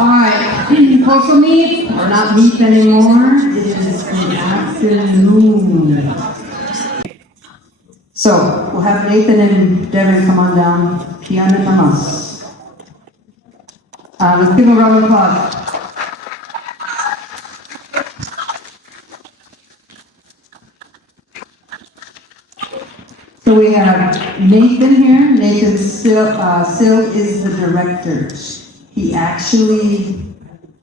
Alright, coastal meet, or not meet anymore, it is the afternoon. So, we'll have Nathan and Devon come on down, piano namas. Let's give them a round of applause. So we have Nathan here. Nathan Silk is the director. He actually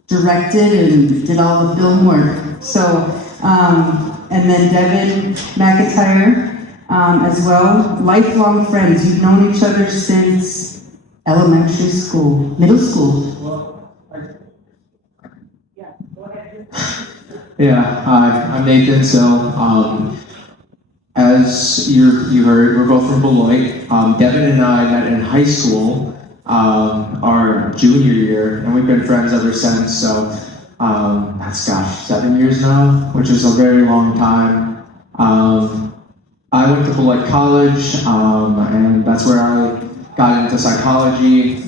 directed and did all the film work. So, and then Devon McIntyre as well. Lifelong friends. You've known each other since elementary school, middle school. Yeah, hi, I'm Nathan. So, as you heard, we're both from Beloit. Devon and I met in high school, our junior year, and we've been friends ever since. So that's 7 years now, which is a very long time. I went to Beloit College, and that's where I got into psychology.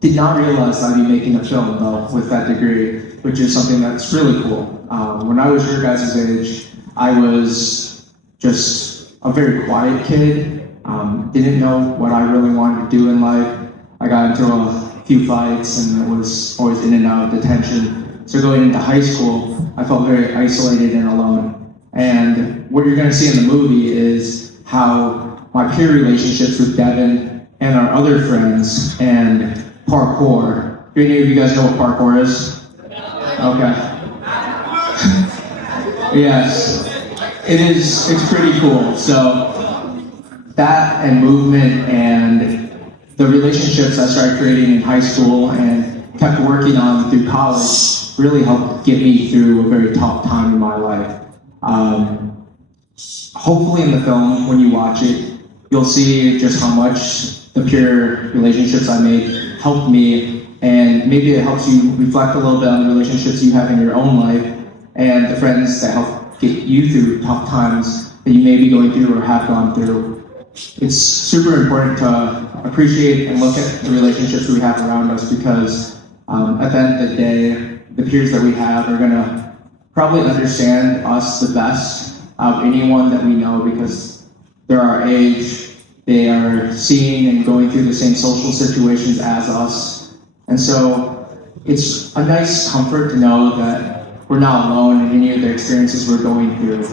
Did not realize I'd be making a film though with that degree, which is something that's really cool. When I was your guys' age, I was just a very quiet kid, didn't know what I really wanted to do in life. I got into a few fights and was always in and out of detention. So going into high school, I felt very isolated and alone. And what you're gonna see in the movie is how my peer relationships with Devon and our other friends and parkour. Do any of you guys know what parkour is? Okay. Yes. It's pretty cool. So that and movement and the relationships I started creating in high school and kept working on through college really helped get me through a very tough time in my life. Hopefully in the film, when you watch it, you'll see just how much the pure relationships I made helped me, and maybe it helps you reflect a little bit on the relationships you have in your own life and the friends that help get you through tough times that you may be going through or have gone through. It's super important to appreciate and look at the relationships we have around us, because at the end of the day, the peers that we have are gonna probably understand us the best out of anyone that we know, because they're our age, they are seeing and going through the same social situations as us. And so it's a nice comfort to know that we're not alone in any of the experiences we're going through.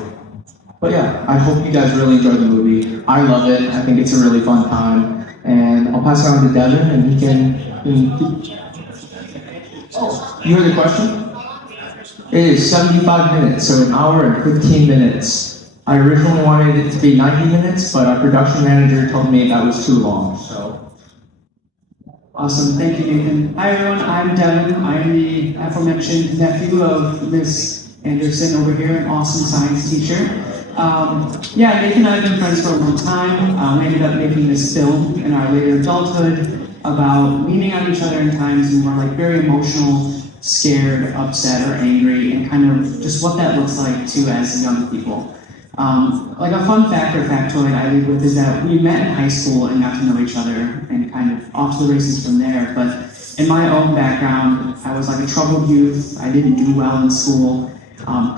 But yeah, I hope you guys really enjoy the movie. I love it. I think it's a really fun time. And I'll pass it on to Devon, and he can... Oh, you heard the question? It is 75 minutes, so an hour and 15 minutes. I originally wanted it to be 90 minutes, but our production manager told me that was too long, so... Awesome, thank you, Nathan. Hi everyone, I'm Devon. I'm the aforementioned nephew of Miss Anderson over here, an awesome science teacher. Yeah, Nathan and I have been friends for a long time. We ended up making this film in our later adulthood about leaning on each other in times when we're like very emotional, scared, upset, or angry, and kind of just what that looks like too as young people. Like a fun fact or factoid I leave with is that we met in high school and got to know each other and kind of off to the races from there. But in my own background, I was like a troubled youth. I didn't do well in school,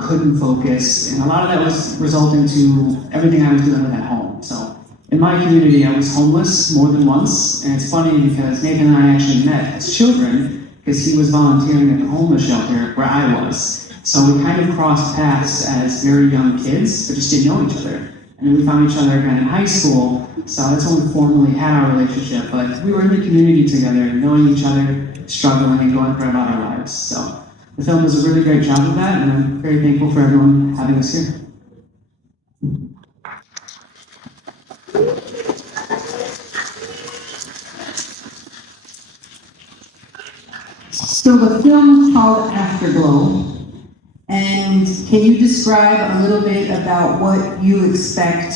couldn't focus, and a lot of that was resulting to everything I was doing at home. So in my community, I was homeless more than once, and it's funny because Nathan and I actually met as children because he was volunteering at the homeless shelter where I was. So we kind of crossed paths as very young kids, but just didn't know each other. And then we found each other again in high school, so that's when we formally had our relationship. But we were in the community together, knowing each other, struggling, and going for about our lives. So the film does a really great job of that, and I'm very thankful for everyone having us here. So the film is called Afterglow. And can you describe a little bit about what you expect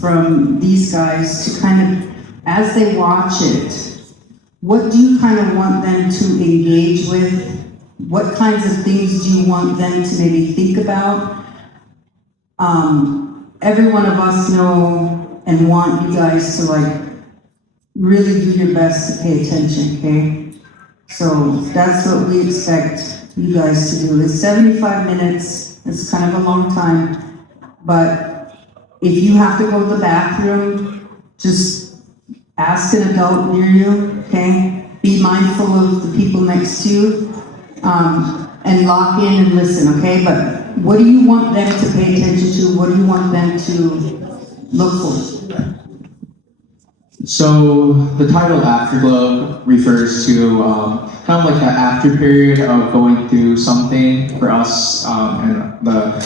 from these guys to kind of, as they watch it, what do you kind of want them to engage with? What kinds of things do you want them to maybe think about? Every one of us know and want you guys to like really do your best to pay attention, okay? So that's what we expect you guys to do. It's 75 minutes, it's kind of a long time, but if you have to go to the bathroom, just ask an adult near you, okay? Be mindful of the people next to you, and lock in and listen, okay? But what do you want them to pay attention to? What do you want them to look for? So the title Afterglow refers to kind of like that after period of going through something for us, and the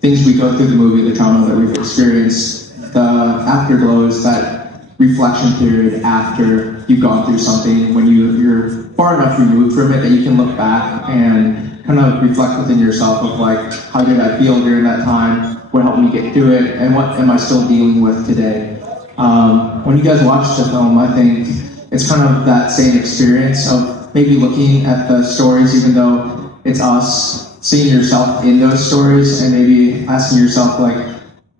things we go through the movie, the trauma that we've experienced. The afterglow is that reflection period after you've gone through something, when you're far enough removed from it that you can look back and kind of reflect within yourself of like, how did I feel during that time? What helped me get through it? And what am I still dealing with today? When you guys watch the film, I think it's kind of that same experience of maybe looking at the stories, even though it's us, seeing yourself in those stories and maybe asking yourself like,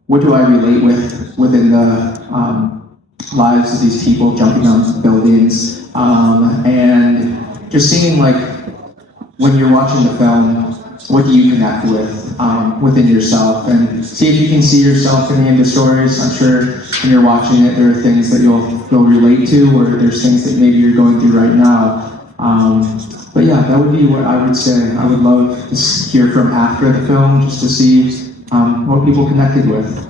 what do I relate with within the lives of these people jumping on buildings, and just seeing like, when you're watching the film, what do you connect with within yourself, and see if you can see yourself in any of the stories. I'm sure when you're watching it, there are things that you'll relate to, or there's things that maybe you're going through right now. But yeah, that would be what I would say. I would love to hear from after the film, just to see what people connected with.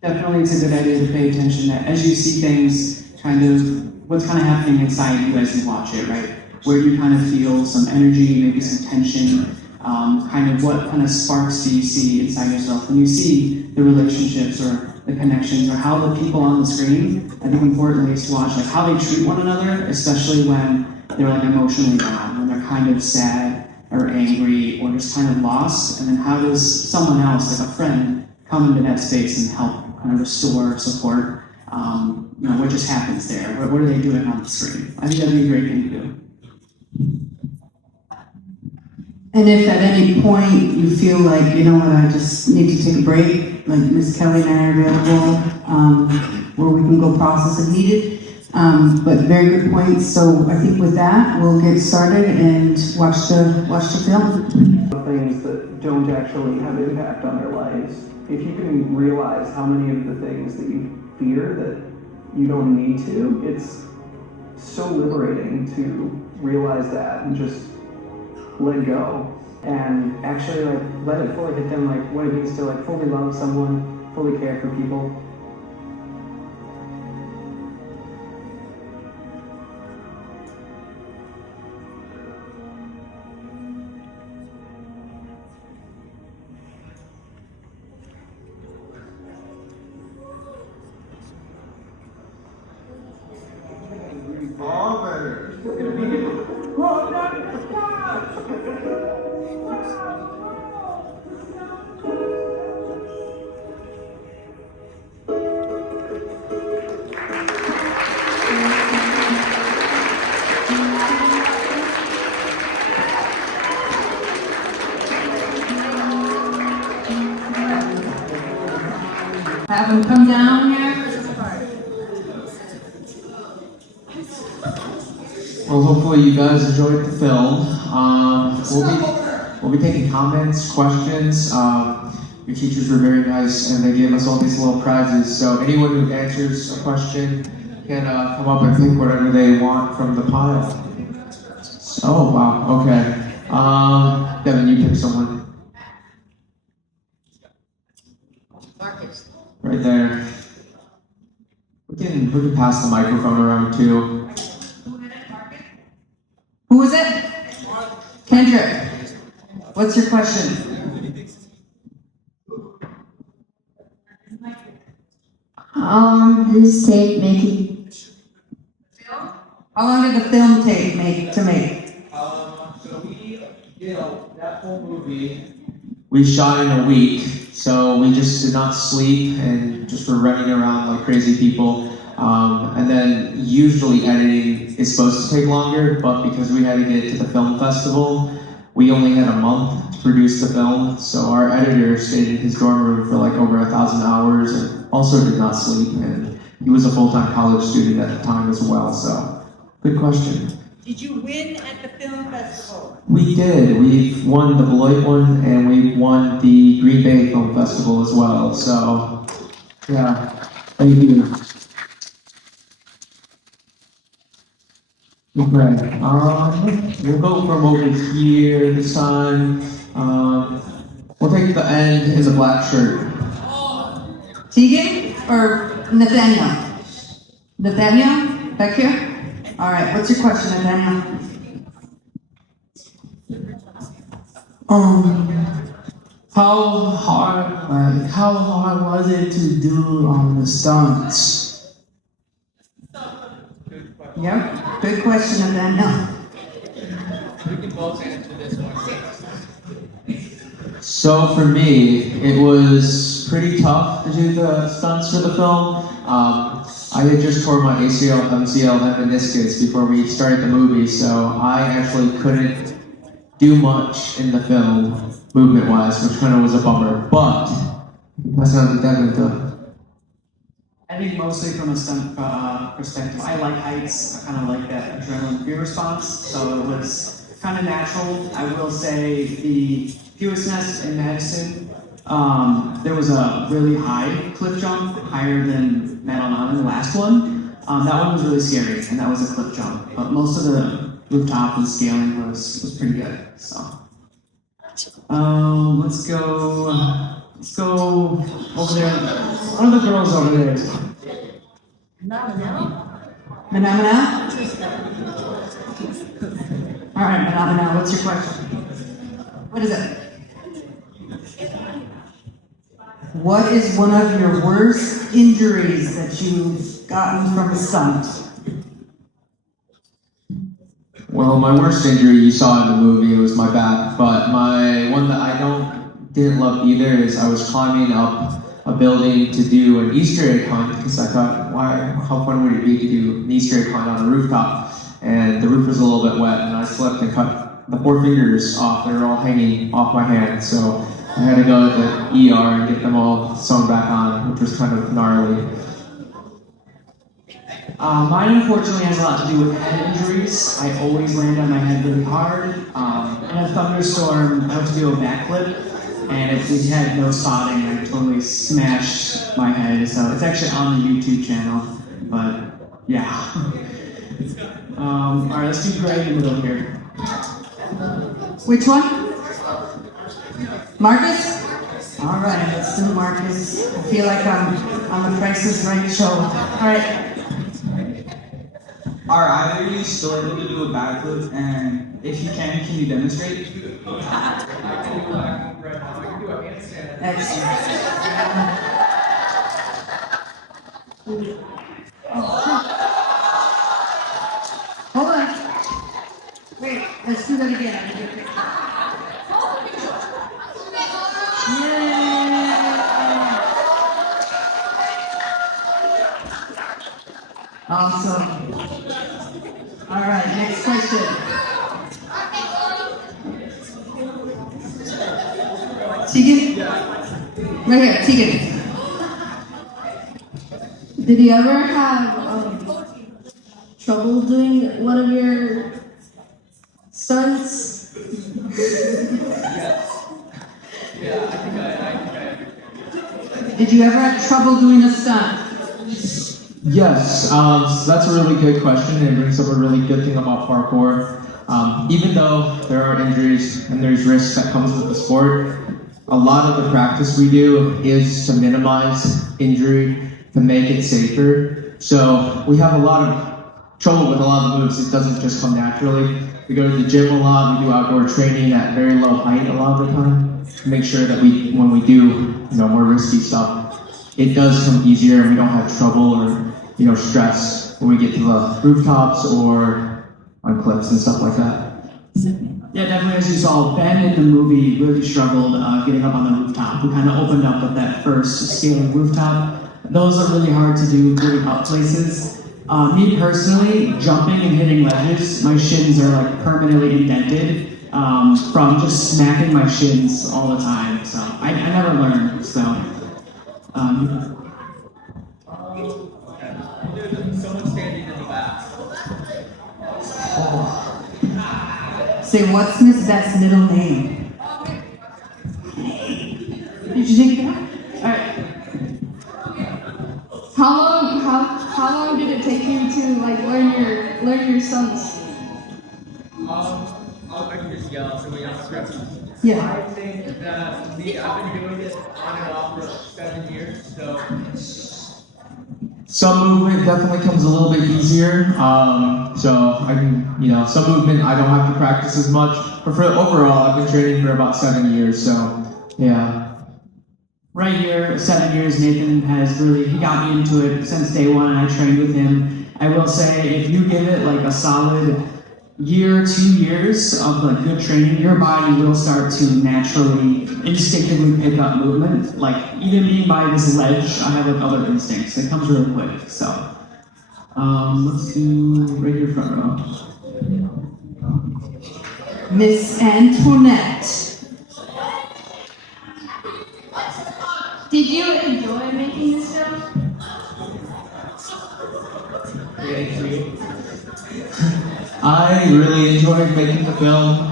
Definitely, it's a good idea to pay attention that as you see things, kind of what's kind of happening inside you as you watch it, right? Where you kind of feel some energy, maybe some tension, kind of what kind of sparks do you see inside yourself when you see the relationships or the connections or how the people on the screen. I think importantly is to watch like how they treat one another, especially when they're like emotionally down, when they're kind of sad or angry or just kind of lost, and then how does someone else, like a friend, come into that space and help kind of restore, support, what just happens there? What are they doing on the screen? I think that'd be a great thing to do. And if at any point you feel like, you know what, I just need to take a break, like Miss Kelly and I are available, where we can go process if needed. But very good points. So I think with that, we'll get started and watch the film. Things that don't actually have impact on their lives. If you can realize how many of the things that you fear that you don't need to, it's so liberating to realize that and just let go and actually like let it fully hit them, like what it means to like fully love someone, fully care for people. Have them come down here. Well, hopefully you guys enjoyed the film. We'll be taking comments, questions. Your teachers were very nice, and they gave us all these little prizes. So anyone who answers a question can come up and pick whatever they want from the pile. Oh wow, okay. Devin, you pick someone. Right there. We can pass the microphone around too. Who was it? Kendrick. What's your question? This tape making. How long did the film take to make? So that whole movie we shot in a week. So we just did not sleep and just were running around like crazy people. And then usually editing is supposed to take longer, but because we had to get to the film festival, we only had a month to produce the film. So our editor stayed in his dorm room for like over 1,000 hours and also did not sleep. And he was a full-time college student at the time as well. So good question. Did you win at the film festival? We did. We've won the Beloit one, and we won the Green Bay Film Festival as well. So, yeah, thank you. Okay, we'll go from over here this time. We'll take the end in the black shirt. Tegan or Nathaniel? Nathaniel, back here? All right, what's your question, Nathaniel? How hard was it to do the stunts? Yep, good question, Nathaniel. So for me, it was pretty tough to do the stunts for the film. I had just tore my ACL, MCL, and meniscus before we started the movie, so I actually couldn't do much in the film, movement-wise, which kind of was a bummer. But that's not the Devon though. I think mostly from a stunt perspective, I like heights. I kind of like that adrenaline fear response, so it was kind of natural. I will say the Fewest Nest in Madison, there was a really high cliff jump, higher than Menominee, the last one. That one was really scary, and that was a cliff jump. But most of the rooftop and scaling was pretty good. So, let's go over there. One of the girls over there. Menominee? All right, Menominee, what's your question? What is it? What is one of your worst injuries that you've gotten from a stunt? Well, my worst injury you saw in the movie, it was my back, but my one that I didn't love either is I was climbing up a building to do an Easter egg hunt because I thought, how fun would it be to do an Easter egg hunt on a rooftop? And the roof was a little bit wet, and I slipped and cut the 4 fingers off. They were all hanging off my hand, so I had to go to the ER and get them all sewn back on, which was kind of gnarly. Mine unfortunately has a lot to do with head injuries. I always land on my head really hard. In a thunderstorm, I have to do a backflip, and if we had no spotting, I totally smashed my head. So it's actually on the YouTube channel, but yeah. All right, let's do Greg in the middle here. Which one? Marcus? All right, let's do Marcus. I feel like I'm on the Price is Right show. All right. Are either of you still able to do a backflip? And if you can you demonstrate? Excellent. Hold on. Wait, let's do that again. I'm gonna get a picture. Yay! Awesome. All right, next question. Tegan? Right here, Tegan. Did you ever have trouble doing one of your stunts? Did you ever have trouble doing a stunt? Yes, so that's a really good question, and it brings up a really good thing about parkour. Even though there are injuries and there's risks that comes with the sport, a lot of the practice we do is to minimize injury, to make it safer. So we have a lot of trouble with a lot of moves. It doesn't just come naturally. We go to the gym a lot, we do outdoor training at very low height a lot of the time to make sure that when we do, more risky stuff, it does come easier and we don't have trouble or, stress when we get to the rooftops or on cliffs and stuff like that. Yeah, definitely. As you saw, Ben in the movie really struggled getting up on the rooftop. We kind of opened up with that first scaling rooftop. Those are really hard to do getting up places. Me personally, jumping and hitting ledges, my shins are like permanently indented from just smacking my shins all the time. So I never learned. So. Someone standing in the back. Say, what's Miss Beth's middle name? Did you take that? Alright. How long did it take you to like learn your sons? I can just yell so we don't scratch. Yeah. I think that I've been doing it on and off for 7 years, so. Some movement definitely comes a little bit easier. So I can, some movement I don't have to practice as much. But for overall, I've been training for about 7 years. So yeah. Right here, 7 years, Nathan he got me into it since day one, and I trained with him. I will say, if you give it like a solid year, 2 years of like good training, your body will start to naturally, instinctively pick up movement. Like even being by this ledge, I have like other instincts. It comes really quick. So let's do right here front row. Miss Antoinette. Did you enjoy making this film? I really enjoyed making the film.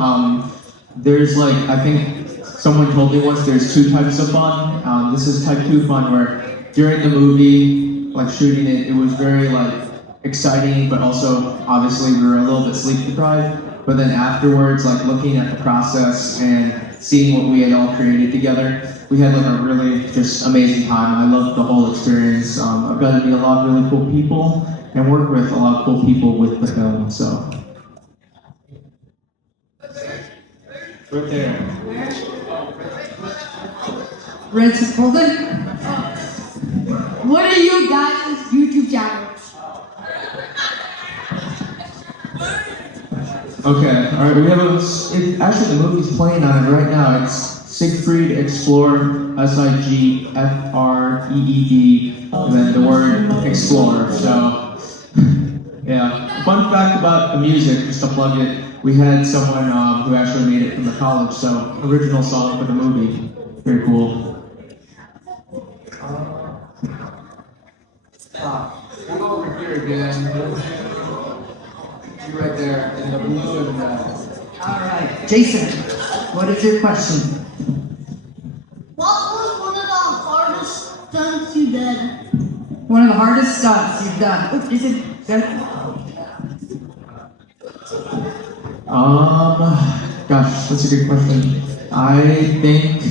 There's I think someone told me once, there's 2 types of fun. This is type 2 fun where during the movie, shooting it, it was very exciting, but also obviously we were a little bit sleep deprived. But then afterwards, looking at the process and seeing what we had all created together, we had a really just amazing time. I loved the whole experience. I've got to meet a lot of really cool people and work with a lot of cool people with the film. So right there. Red Sepulveda. What are you guys' YouTube channel? Okay, all right. We have actually the movie's playing on it right now. It's Siegfried Explore, Sigfreed, and then the word explore. So, yeah. Fun fact about the music, just to plug it, we had someone who actually made it from the college. So, original song for the movie. Very cool. We'll go over here again. You right there in the blue and All right, Jason, what is your question? What was one of the hardest stunts you did? One of the hardest stunts you've done. Oh, is it done? Gosh, that's a good question. I think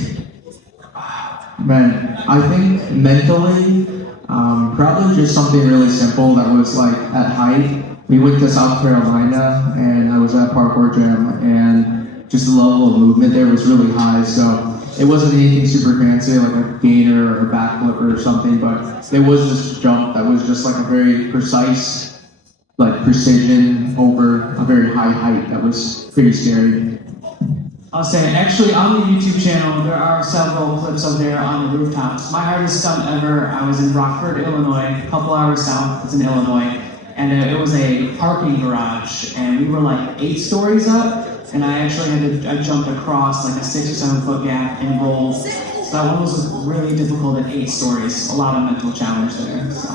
mentally, probably just something really simple that was at height. We went to South Carolina and I was at Parkour Jam, and just the level of movement there was really high. So it wasn't anything super fancy like a gainer or a backflip or something, but there was this jump that was just a very precise, precision over a very high height that was pretty scary. I'll say, actually, on the YouTube channel, there are several clips of there on the rooftops. My hardest stunt ever, I was in Rockford, Illinois, a couple hours south, it's in Illinois, and it was a parking garage, and we were 8 stories up, and I jumped across a 6 or 7 foot gap and rolled. So that one was really difficult at 8 stories, a lot of mental challenge there. So.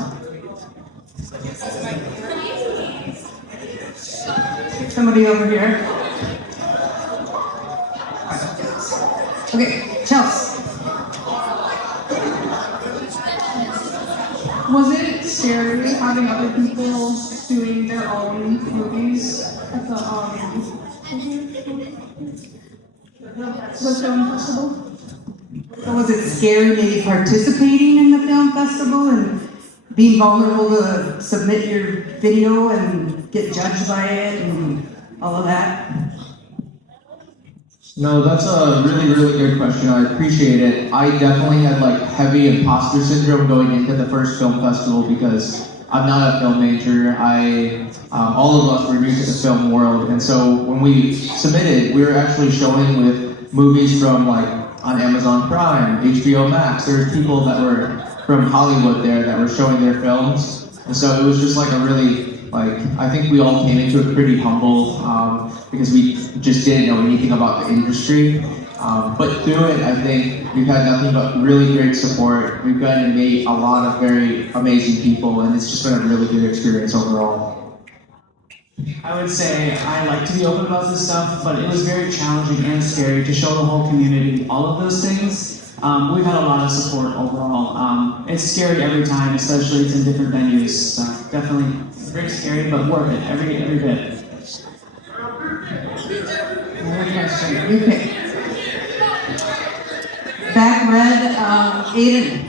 Somebody over here. Okay, Chelsea. Was it scary having other people doing their own movies at the film festival? So was it scary maybe participating in the film festival and being vulnerable to submit your video and get judged by it and all of that? No, that's a really, really good question. I appreciate it. I definitely had heavy imposter syndrome going into the first film festival because I'm not a film major. All of us were new to the film world, and so when we submitted, we were actually showing with movies from on Amazon Prime, HBO Max. There were people that were from Hollywood there that were showing their films, and so it was just a really I think we all came into it pretty humble because we just didn't know anything about the industry. But through it, I think we've had nothing but really great support. We've gotten to meet a lot of very amazing people, and it's just been a really good experience overall. I would say I like to be open about this stuff, but it was very challenging and scary to show the whole community all of those things. We've had a lot of support overall. It's scary every time, especially it's in different venues. So definitely very scary, but worth it every bit. Another question. You pick. Back red, Aiden.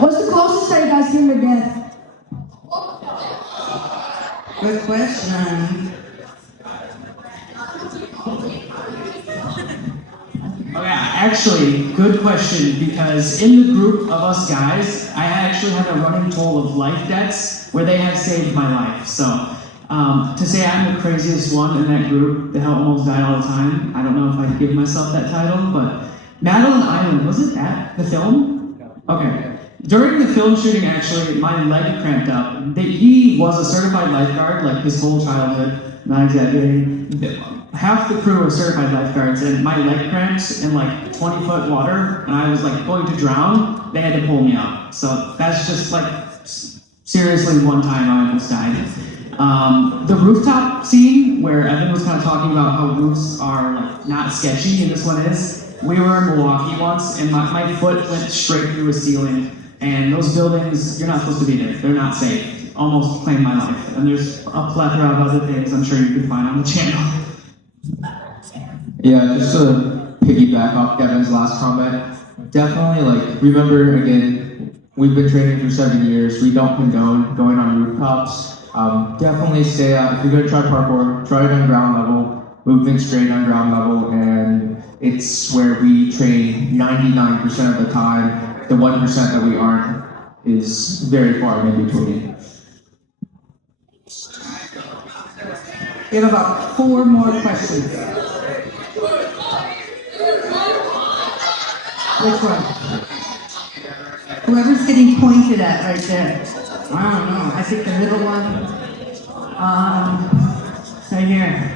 What's the closest that you guys came to death? Good question. Oh yeah, actually, good question, because in the group of us guys, I actually have a running toll of life debts where they have saved my life. So to say I'm the craziest one in that group that almost died all the time, I don't know if I could give myself that title, but Madeline Island, was it that, the film? Okay. During the film shooting, actually, my leg cramped up. He was a certified lifeguard, like his whole childhood, not exaggerating. Half the crew were certified lifeguards, and my leg cramps in like 20-foot water, and I was like going to drown. They had to pull me out. So that's just like seriously one time I almost died. The rooftop scene where Evan was kind of talking about how roofs are like not sketchy, and this one is. We were in Milwaukee once, and my foot went straight through a ceiling. And those buildings, you're not supposed to be there. They're not safe. Almost claimed my life. And there's a plethora of other things I'm sure you can find on the channel. Yeah, just to piggyback off Devin's last comment, definitely like, remember again, we've been training for 7 years. We don't condone going on rooftops. Definitely stay out. If you're gonna try parkour, try it on ground level, movement straight on ground level, and it's where we train 99% of the time. The 1% that we aren't is very far in between. We have about 4 more questions. Which one? Whoever's getting pointed at right there. I don't know. I think the middle one. Right here.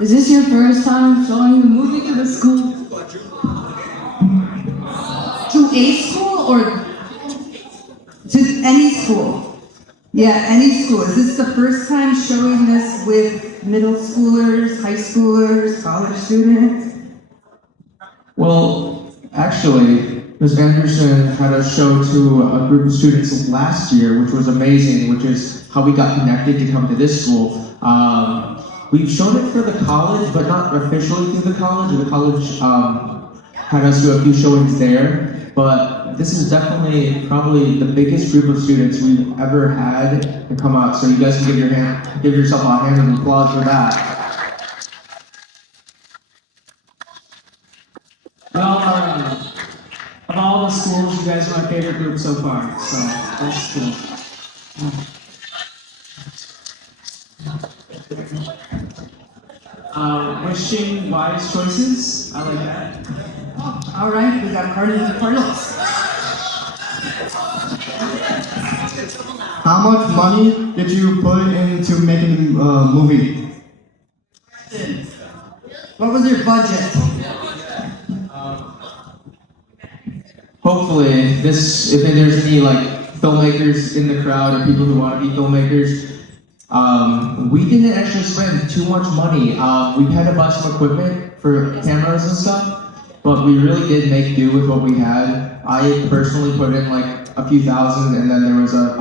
Is this your first time showing the movie to the school? To a school or to any school? Yeah, any school. Is this the first time showing this with middle schoolers, high schoolers, college students? Well, actually, Ms. Anderson had a show to a group of students last year, which was amazing, which is how we got connected to come to this school. We've shown it for the college, but not officially through the college. The college had us do a few showings there, but this is definitely probably the biggest group of students we've ever had to come out. So you guys can give yourself a hand of applause for that. Well, of all the schools, you guys are my favorite group so far, so that's cool. Wishing wise choices. I like that. All right, we got Carlos. How much money did you put into making the movie? What was your budget? Hopefully, if there's any like filmmakers in the crowd or people who want to be filmmakers, we didn't actually spend too much money. We had to buy some equipment for cameras and stuff, but we really did make do with what we had. I personally put in like a few thousand, and then there was a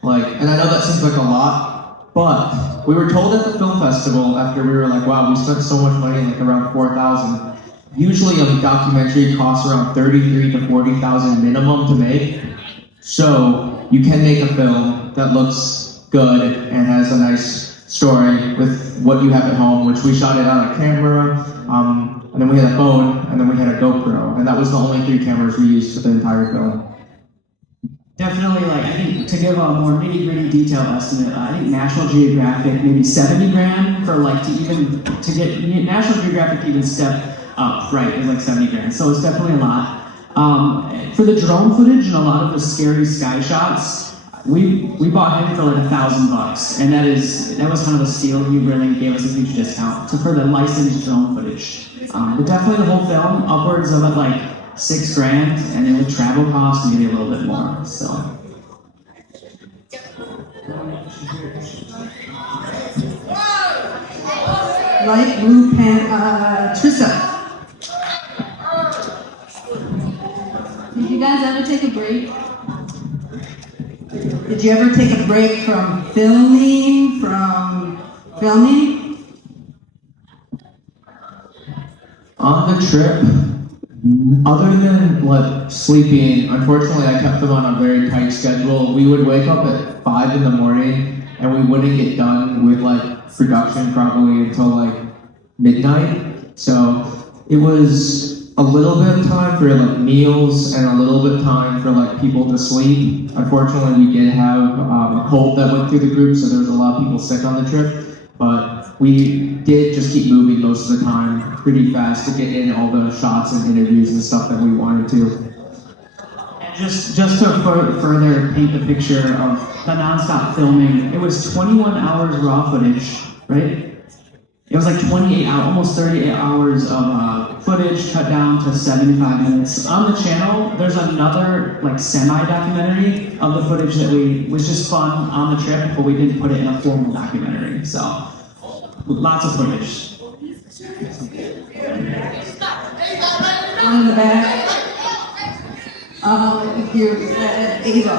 and I know that seems like a lot, but we were told at the film festival after we were like, wow, we spent so much money, like around 4,000. Usually a documentary costs around 33 to 40,000 minimum to make. So you can make a film that looks good and has a nice story with what you have at home, which we shot it on a camera, and then we had a phone, and then we had a GoPro, and that was the only 3 cameras we used for the entire film. Definitely, like, I think to give a more nitty-gritty detailed estimate, I think National Geographic, maybe 70 grand for like to get National Geographic to even step up, right, is like 70 grand. So it's definitely a lot. For the drone footage and a lot of the scary sky shots, we bought him for like $1,000, and that was kind of a steal. He really gave us a huge discount for the licensed drone footage. But definitely the whole film, upwards of like $6,000, and then with travel costs, maybe a little bit more. So. Light blue pen, Trissa. Did you guys ever take a break? Did you ever take a break from filming? On the trip, other than sleeping, unfortunately I kept them on a very tight schedule. We would wake up at 5 in the morning and we wouldn't get done with production probably until midnight. So it was a little bit of time for meals and a little bit of time for people to sleep. Unfortunately, we did have a cold that went through the group, so there was a lot of people sick on the trip. But we did just keep moving most of the time pretty fast to get in all the shots and interviews and stuff that we wanted to. And just to further paint the picture of the nonstop filming, it was 21 hours raw footage, right? It was 28 hours, almost 38 hours of footage cut down to 75 minutes. On the channel, there's another semi-documentary of the footage that was just fun on the trip, but we didn't put it in a formal documentary. So, lots of footage. On the back. Here, Ava.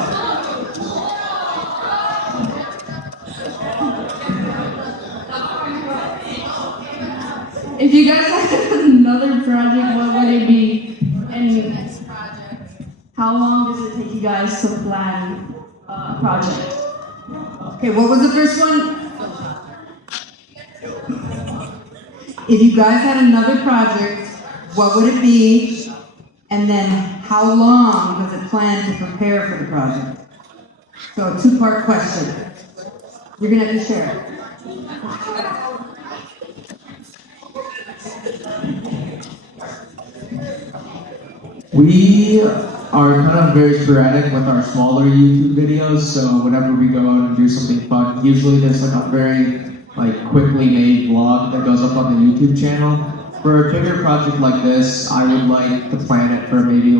If you guys had another project, what would it be? And how long does it take you guys to plan a project? Okay, what was the first one? If you guys had another project, what would it be? And then how long does it plan to prepare for the project? So a two-part question. You're gonna have to share it. We are kind of very sporadic with our smaller YouTube videos, so whenever we go out and do something fun, usually there's a very quickly made vlog that goes up on the YouTube channel. For a bigger project like this, I would like to plan it for maybe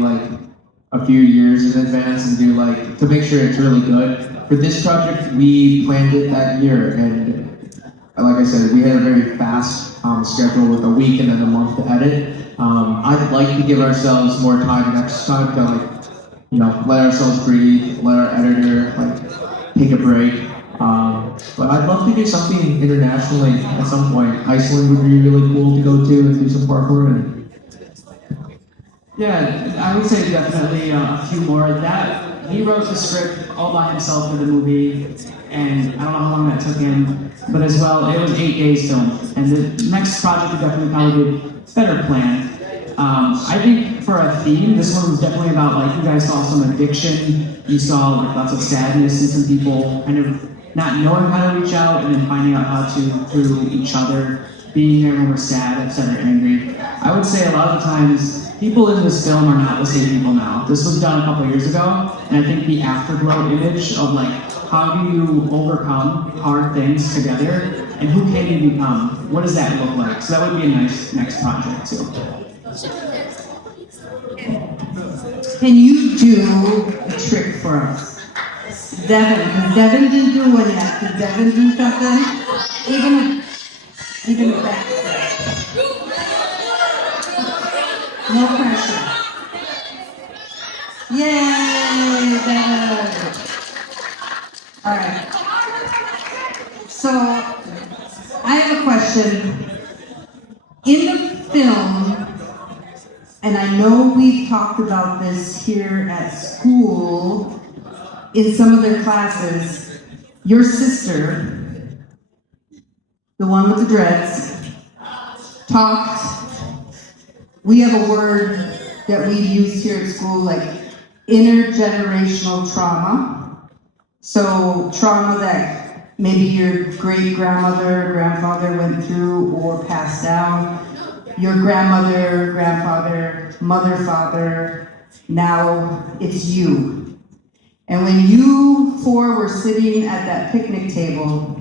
a few years in advance and do to make sure it's really good. For this project, we planned it that year, and like I said, we had a very fast schedule with a week and then a month to edit. I'd like to give ourselves more time next time to let ourselves breathe, let our editor take a break. But I'd love to do something internationally at some point. Iceland would be really cool to go to and do some parkour. Yeah, I would say definitely a few more. He wrote the script all by himself for the movie, and I don't know how long that took him, but as well, it was 8 days filmed. And the next project would definitely probably be better planned. I think for a theme, this one was definitely about you guys saw some addiction, you saw lots of sadness in some people, kind of not knowing how to reach out and then finding out how to through each other, being there when we're sad, upset, or angry. I would say a lot of the times, people in this film are not the same people now. This was done a couple years ago, and I think the afterglow image of how do you overcome hard things together, and who can you become? What does that look like? So that would be a nice next project too. Can you do a trick for us? Devon, because Devon didn't do one yet. Did Devon do something? Even if that. No pressure. Yay, Devon. All right. So, I have a question. In the film, and I know we've talked about this here at school, in some of their classes, your sister, the one with the dreads, talked, we have a word that we used here at school, intergenerational trauma. So trauma that maybe your great-grandmother, grandfather went through or passed down, your grandmother, grandfather, mother, father, now it's you. And when you four were sitting at that picnic table,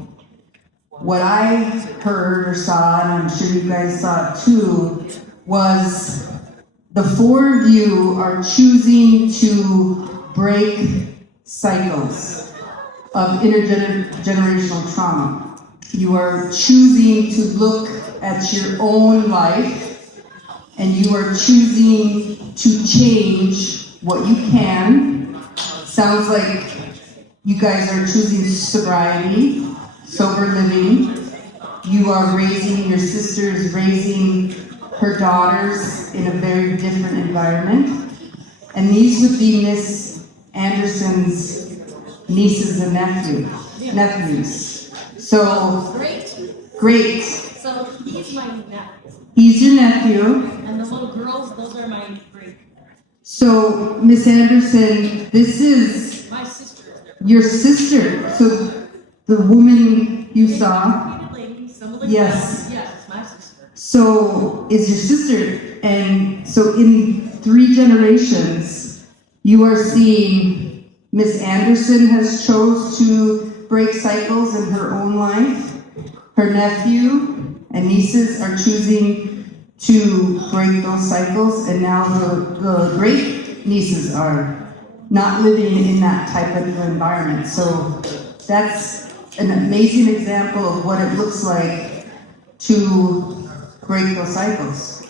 what I heard or saw, and I'm sure you guys saw it too, was the four of you are choosing to break cycles of intergenerational trauma. You are choosing to look at your own life, and you are choosing to change what you can. Sounds like you guys are choosing sobriety, sober living. You are raising, your sister is raising her daughters in a very different environment. And these would be Miss Anderson's nieces and nephews. So, great. So he's my nephew, He's your nephew. and the little girls, those are my great, So, Miss Anderson, this is my sister. your sister. So, the woman you saw, Painted lady, some of the Yes. girls, yes, it's my sister. so is your sister. And so in 3 generations, you are seeing Miss Anderson has chose to break cycles in her own life. Her nephew and nieces are choosing to break those cycles, and now the great nieces are not living in that type of environment. So that's an amazing example of what it looks like to break those cycles.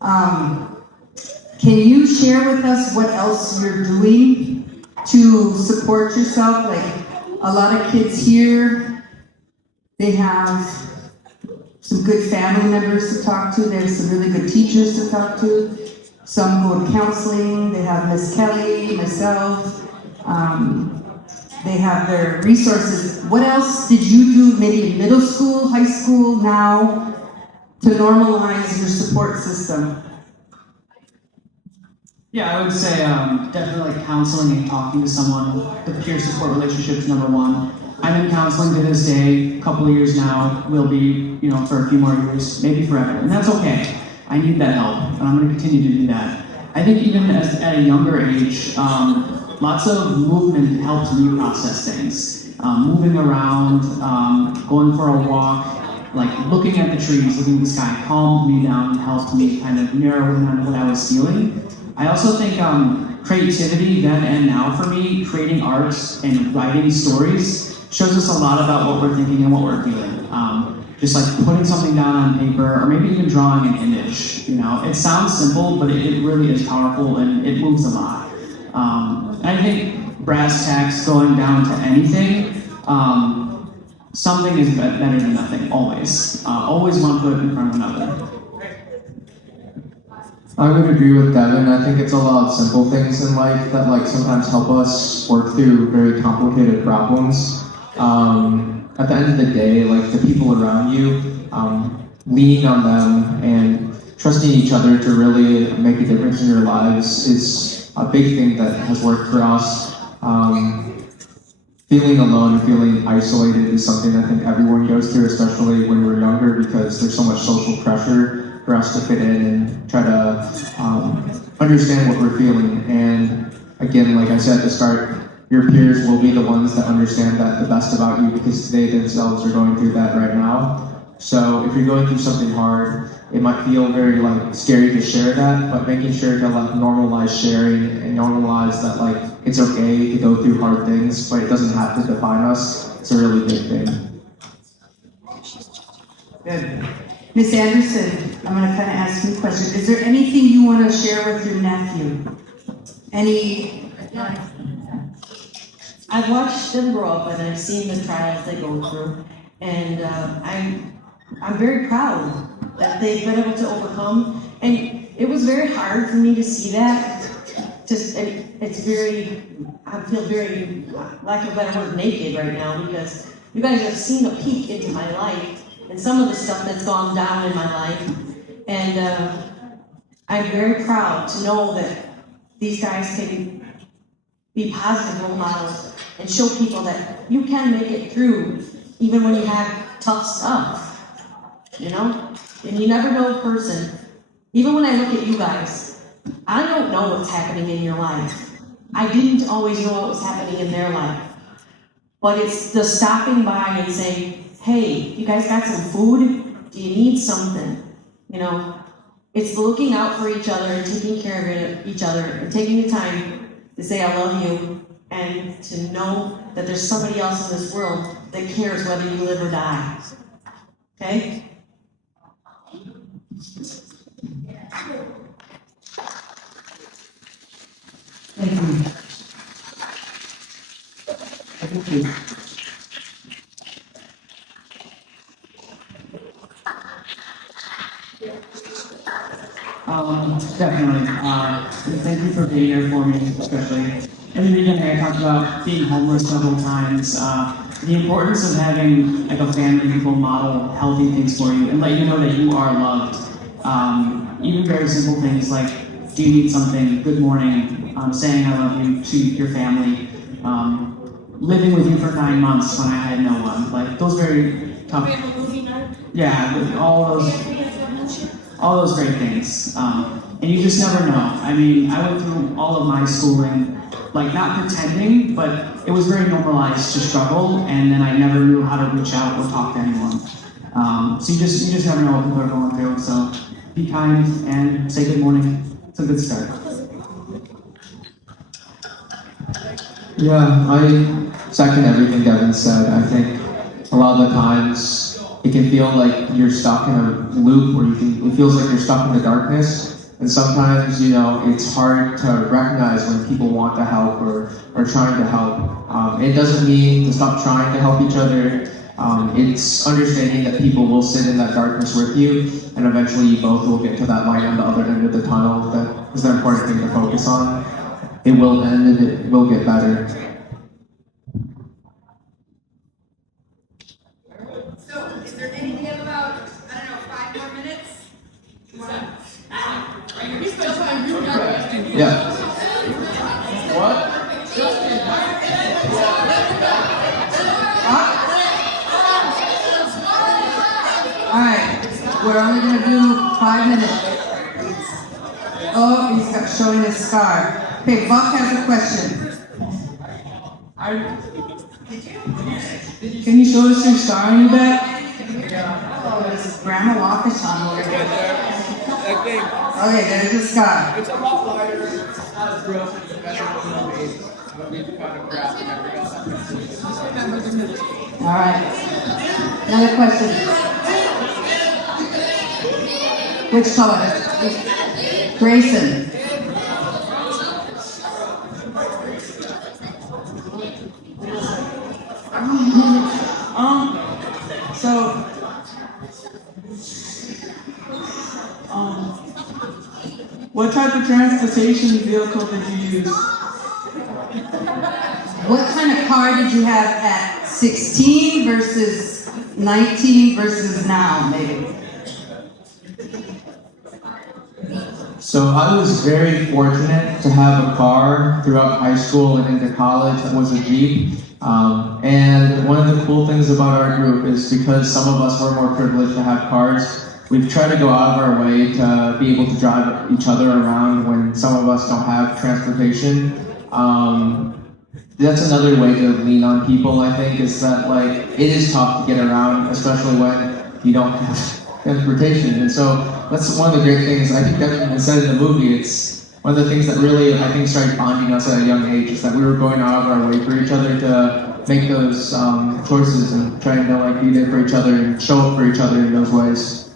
Can you share with us what else you're doing to support yourself? Like a lot of kids here, they have some good family members to talk to. There's some really good teachers to talk to. Some go to counseling. They have Miss Kelly, myself. They have their resources. What else did you do, maybe in middle school, high school, now, to normalize your support system? Yeah, I would say definitely like counseling and talking to someone. The peer support relationship is number one. I'm in counseling to this day, a couple of years now, will be, for a few more years, maybe forever, and that's okay. I need that help, and I'm going to continue to do that. I think even at a younger age, lots of movement helps me process things. Moving around, going for a walk, like looking at the trees, looking at the sky, calmed me down, helped me kind of narrow in on what I was feeling. I also think creativity then and now for me, creating art and writing stories shows us a lot about what we're thinking and what we're feeling. Just like putting something down on paper or maybe even drawing an image. It sounds simple, but it really is powerful and it moves a lot. I think brass tacks going down to anything, something is better than nothing, always. Always one foot in front of another. I would agree with Devin. I think it's a lot of simple things in life that sometimes help us work through very complicated problems. At the end of the day, the people around you, leaning on them and trusting each other to really make a difference in your lives is a big thing that has worked for us. Feeling alone and feeling isolated is something I think everyone goes through, especially when we're younger, because there's so much social pressure for us to fit in and try to understand what we're feeling. And again, like I said at the start, your peers will be the ones that understand that the best about you because they themselves are going through that right now. So if you're going through something hard, it might feel very scary to share that, but making sure to normalize sharing and normalize that it's okay to go through hard things, but it doesn't have to define us. It's a really big thing. Good. Miss Anderson, I'm going to kind of ask you a question. Is there anything you want to share with your nephew? I've watched them grow up and I've seen the trials they go through, and I'm very proud that they've been able to overcome. And it was very hard for me to see that. I feel very, lack of a better word, naked right now, because you guys have seen a peek into my life and some of the stuff that's gone down in my life. And I'm very proud to know that these guys can be positive role models and show people that you can make it through even when you have tough stuff, And you never know a person. Even when I look at you guys, I don't know what's happening in your life, I didn't always know what was happening in their life. But it's the stopping by and saying, hey, you guys got some food? Do you need something? You know, it's the looking out for each other and taking care of each other and taking the time to say I love you and to know that there's somebody else in this world that cares whether you live or die. Okay? Thank you. Thank you. Definitely. Thank you for being here for me, especially. In the beginning, I talked about being homeless several times. The importance of having like a family who will model healthy things for you and let you know that you are loved. Even very simple things like, do you need something? Good morning. Saying I love you to your family. Living with you for 9 months when I had no one. Like those very tough. Yeah, all those great things. And you just never know. I mean, I went through all of my schooling, like not pretending, but it was very normalized to struggle, and then I never knew how to reach out or talk to anyone. So you just never know what people are going through. So be kind and say good morning. It's a good start. Yeah, I second everything Devin said. I think a lot of the times it can feel like you're stuck in a loop where it feels like you're stuck in the darkness. And sometimes, it's hard to recognize when people want to help or are trying to help. It doesn't mean to stop trying to help each other. It's understanding that people will sit in that darkness with you, and eventually you both will get to that light on the other end of the tunnel. That is the important thing to focus on. It will end and it will get better. So, is there anything about, 5 more minutes? Yeah. What? All right, we're only gonna do 5 minutes. Oh, he's showing his scar. Okay, Buck has a question. Can you show us your scar on your back? Oh, there's Grandma Waukesha over there. Okay, there's the scar. It's a lot lighter. It's not as real as the best movie. We kind of grab and everything. All right, another question. Which color? Grayson. What type of transportation vehicle did you use? What kind of car did you have at 16 versus 19 versus now, maybe? So I was very fortunate to have a car throughout high school and into college that was a Jeep. And one of the cool things about our group is because some of us were more privileged to have cars, we've tried to go out of our way to be able to drive each other around when some of us don't have transportation. That's another way to lean on people, I think, is that it is tough to get around, especially when you don't have transportation. And so that's one of the great things, I think that even said in the movie, it's one of the things that really, I think, started bonding us at a young age, is that we were going out of our way for each other to make those choices and trying to be there for each other and show up for each other in those ways.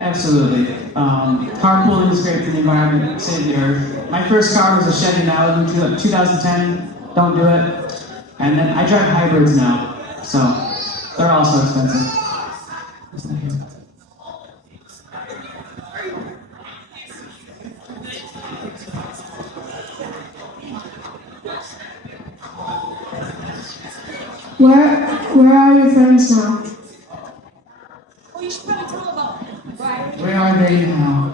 Absolutely. Carpooling is great for the environment, save the earth. My first car was a Chevy Malibu 2010. Don't do it. And then I drive hybrids now, so they're also expensive. Where are your friends now? Oh, you should probably tell about it. Right. Where are they now?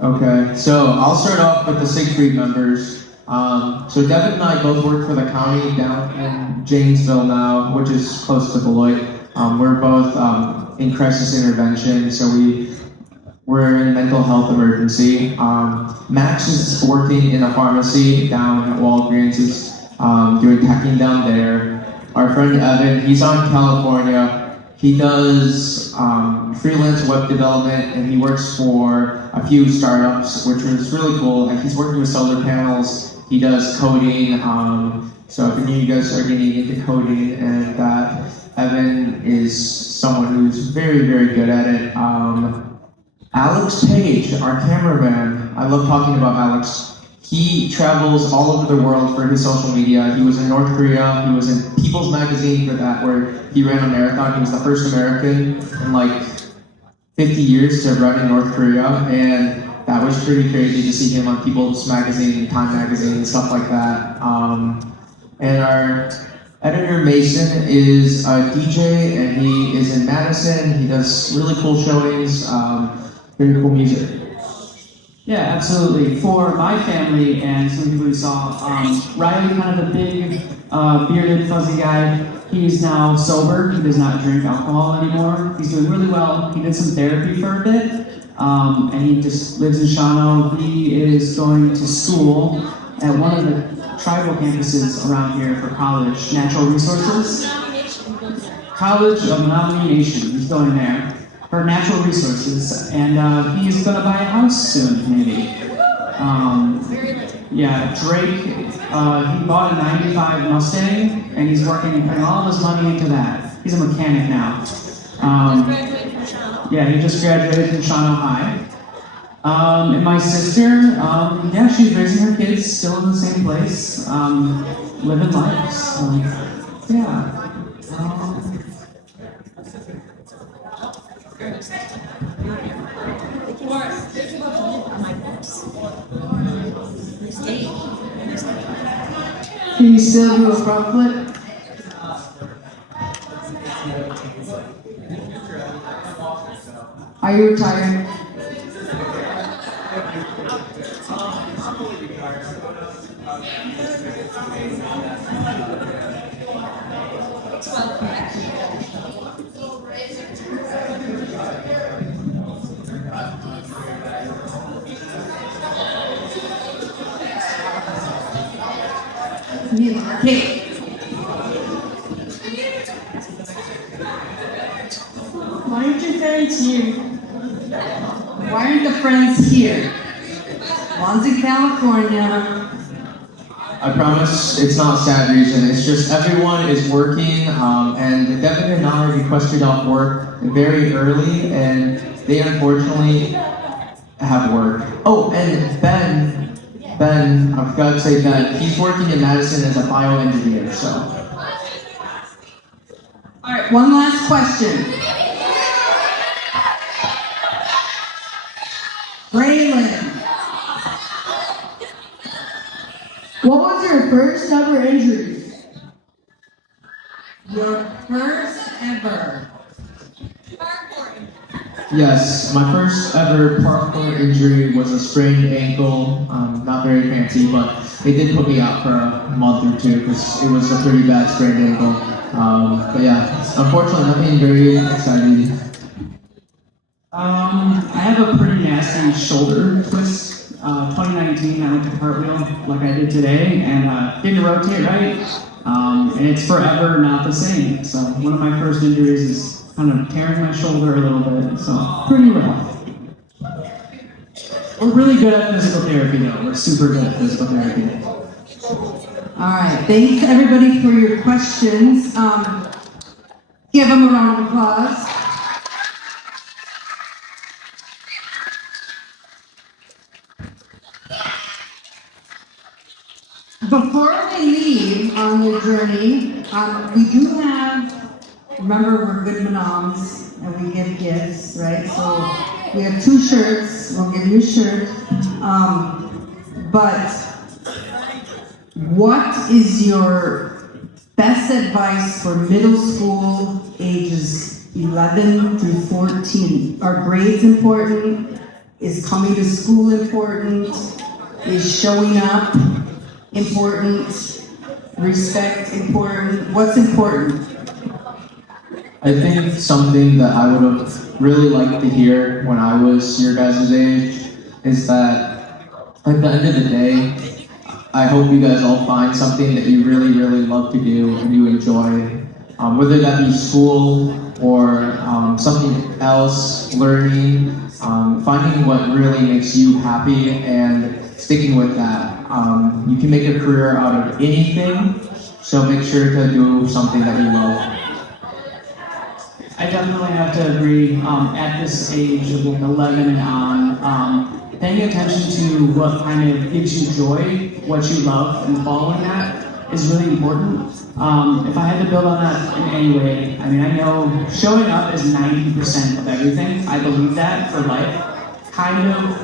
Okay, so I'll start off with the Siegfried members. So Devin and I both work for the county down in Janesville now, which is close to Beloit. We're both in crisis intervention, so we we're in mental health emergency. Max is working in a pharmacy down at Walgreens. He's doing packing down there. Our friend Evan, he's on California. He does freelance web development, and he works for a few startups, which is really cool. Like, he's working with solar panels. He does coding. So if any of you guys are getting into coding and that, Evan is someone who's very, very good at it. Alex Page, our cameraman, I love talking about Alex. He travels all over the world for his social media. He was in North Korea. He was in People's Magazine for that, where he ran a marathon. He was the first American in like 50 years to run in North Korea, and that was pretty crazy to see him on People's Magazine, Time Magazine, and stuff like that. And our editor Mason is a DJ, and he is in Madison. He does really cool showings, very cool music. Yeah, absolutely. For my family and some people we saw, Riley, kind of the big, bearded, fuzzy guy, he's now sober. He does not drink alcohol anymore. He's doing really well. He did some therapy for a bit, and he just lives in Shawano. He is going to school at one of the tribal campuses around here for college, natural resources. College of Menominee Nation. He's going there for natural resources, and he's gonna buy a house soon, maybe. Yeah, Drake, he bought a '95 Mustang, and he's putting all of his money into that. He's a mechanic now. Yeah, he just graduated from Shawano High. And my sister, yeah, she's raising her kids still in the same place, living life. So, yeah. Can you still do a front flip? Are you retired? Okay. Why aren't your parents here? Why aren't the friends here? One's in California. I promise it's not a sad reason. It's just everyone is working, and Devon and I requested off work very early, and they unfortunately have work. Oh, and Ben, I forgot to say Ben, he's working in Madison as a bioengineer, so. All right, one last question. Braylon, What was your first ever injury? your first ever. Yes, my first ever parkour injury was a sprained ankle. Not very fancy, but they did put me out for a month or two because it was a pretty bad sprained ankle. But yeah, unfortunately nothing very exciting. I have a pretty nasty shoulder twist. 2019, I went to cartwheel like I did today, and didn't rotate right, and it's forever not the same. So one of my first injuries is kind of tearing my shoulder a little bit, so pretty rough. We're really good at physical therapy though. We're super good at physical therapy. All right, thanks everybody for your questions. Give them a round of applause. Before they leave on their journey, we do have, remember we're good Menoms and we give gifts, right? So we have 2 shirts, we'll give you a shirt. But what is your best advice for middle school ages 11 through 14? Are grades important? Is coming to school important? Is showing up important? Respect important? What's important? I think something that I would have really liked to hear when I was your guys' age is that at the end of the day, I hope you guys all find something that you really, really love to do and you enjoy. Whether that be school or something else, learning, finding what really makes you happy and sticking with that. You can make a career out of anything, so make sure to do something that you love. I definitely have to agree. At this age of like 11 and on, paying attention to what kind of gives you joy, what you love, and following that is really important. If I had to build on that in any way, I mean, I know showing up is 90% of everything. I believe that for life. Kind of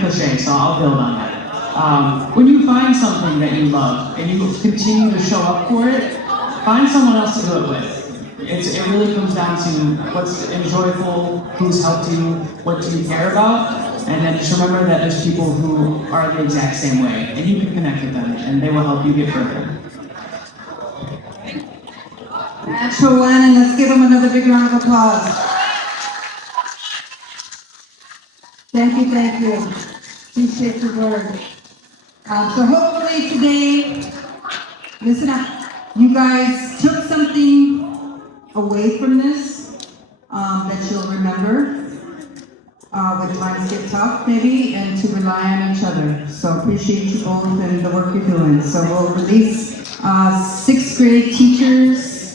cliche, so I'll build on that. When you find something that you love and you continue to show up for it, find someone else to do it with. It really comes down to what's enjoyable, who's helped you, what do you care about, and then just remember that there's people who are the exact same way, and you can connect with them, and they will help you get further. Natural one, and let's give them another big round of applause. Thank you. Appreciate your word. So hopefully today, listen up, you guys took something away from this that you'll remember when times get tough maybe, and to rely on each other. So appreciate you both and the work you're doing. So we'll release 6th grade teachers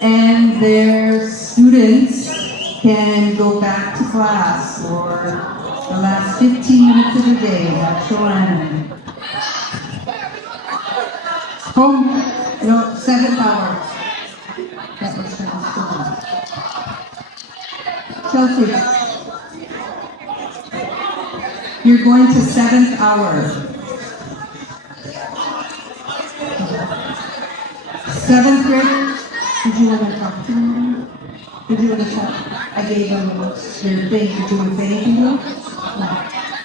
and their students can go back to class for the last 15 minutes of the day. That's your end. Home, no, 7th hour. That was Chelsea, you're going to 7th hour. 7th graders, did you want to talk to them? Did you want to talk? I gave them their thing. Did you want to say anything to them? No.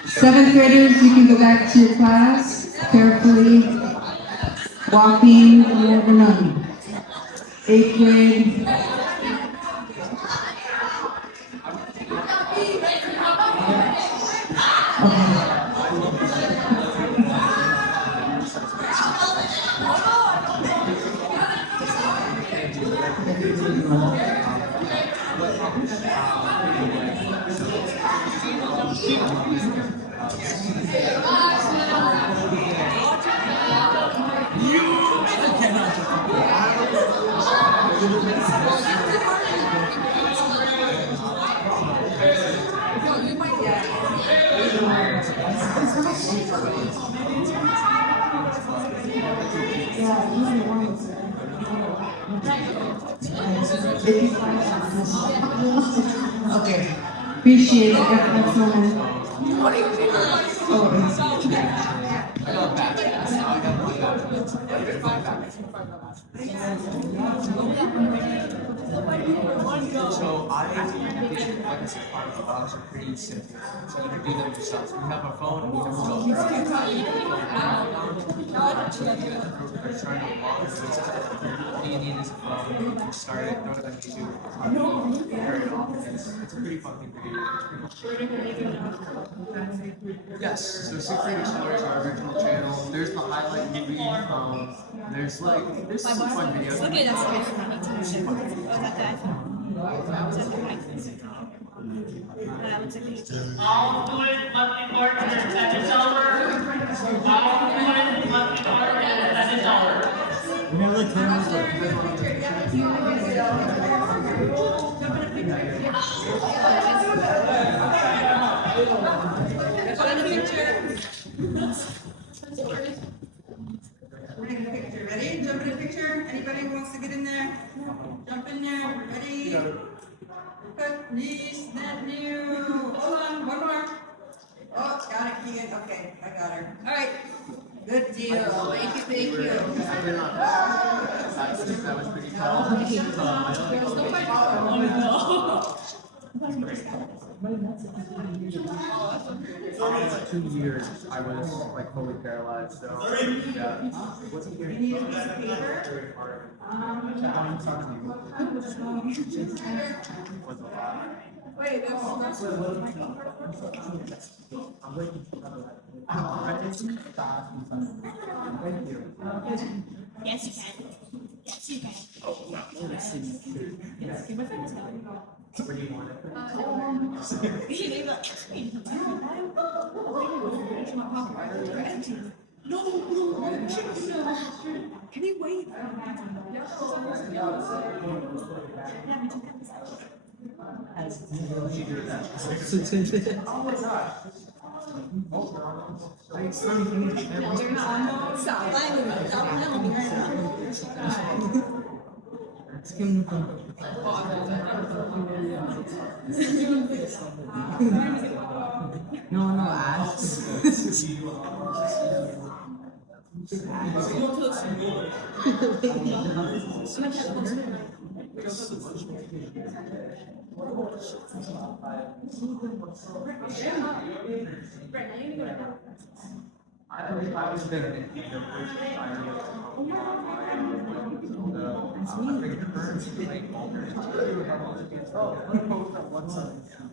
7th graders, you can go back to your class carefully, walking over none. 8th grade. Okay, appreciate it. That's so So like I said, our dogs are pretty simple. So you can do them yourself. We have our phone and we have to go. So you guys are starting to walk. All you need is a phone. You start it, throw it on YouTube, carry it off. It's a pretty fun thing to do. Yes, so 6th Grade Explorers is our original channel. There's the highlight movie. There's some fun videos. Look at us. All students must be coordinated at this hour. All students must be coordinated at this hour. We have the cameras. Ready? Jump in a picture. Anybody who wants to get in there? Jump in there. Ready? Put knees, that new. Hold on, one more. Oh, got it, Keegan. Okay, I got her. All right. Good deal. Thank you. That was pretty cool. 2 years I was like fully paralyzed, so yeah. Wasn't very hard. Was a lot. Wait, that's I'm waiting for another. Thank you. Yes, you can. Yes, you can. Oh, wow. Yes, give my friends now. Where do you want it? No, can you wait? Stop lying. Stop lying. No, ass. I was there.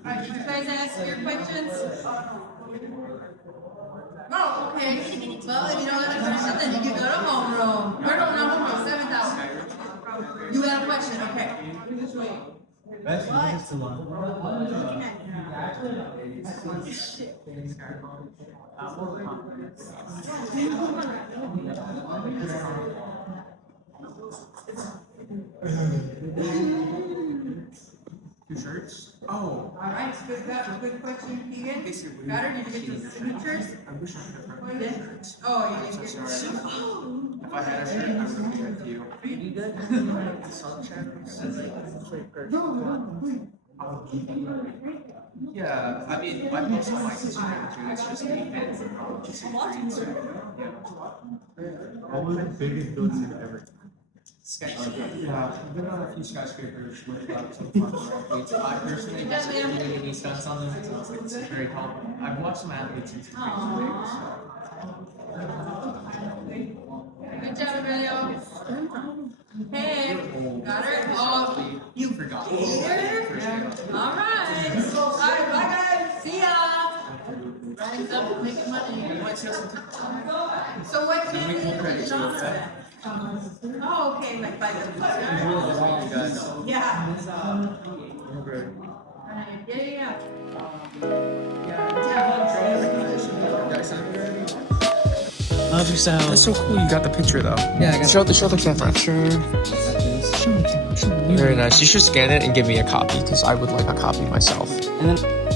Alright, you guys ask your questions? Oh, okay. Well, if you don't have a question, then you can go to homeroom. Or no, not homeroom, 7,000. You got a question, okay. Two shirts? Oh. Alright, good question, Keegan. Got her, did you get the signatures? I wish I could have You did? Oh, you didn't get sorry. If I had a shirt, I would have given it to you. You good? Sun check. Yeah, I mean, I post on my Instagram too. It's just defense and just green. So, yeah. What was the biggest building you've ever? Skyscraper. Yeah, I've been on a few skyscrapers with some parkour athletes. I personally wasn't doing any stunts on them because it's very tall. I've watched some athletes since it's pretty big. Good job, Emilio. Hey, got her? Oh, you forgot. Alright. Alright, bye guys. See ya. Riding's up, making money. So what can we do? Oh, okay, like by the. Yeah. Yeah. Love yourself. That's so cool. You got the picture though. Yeah, I got show the camera. Very nice. You should scan it and give me a copy because I would like a copy myself. And then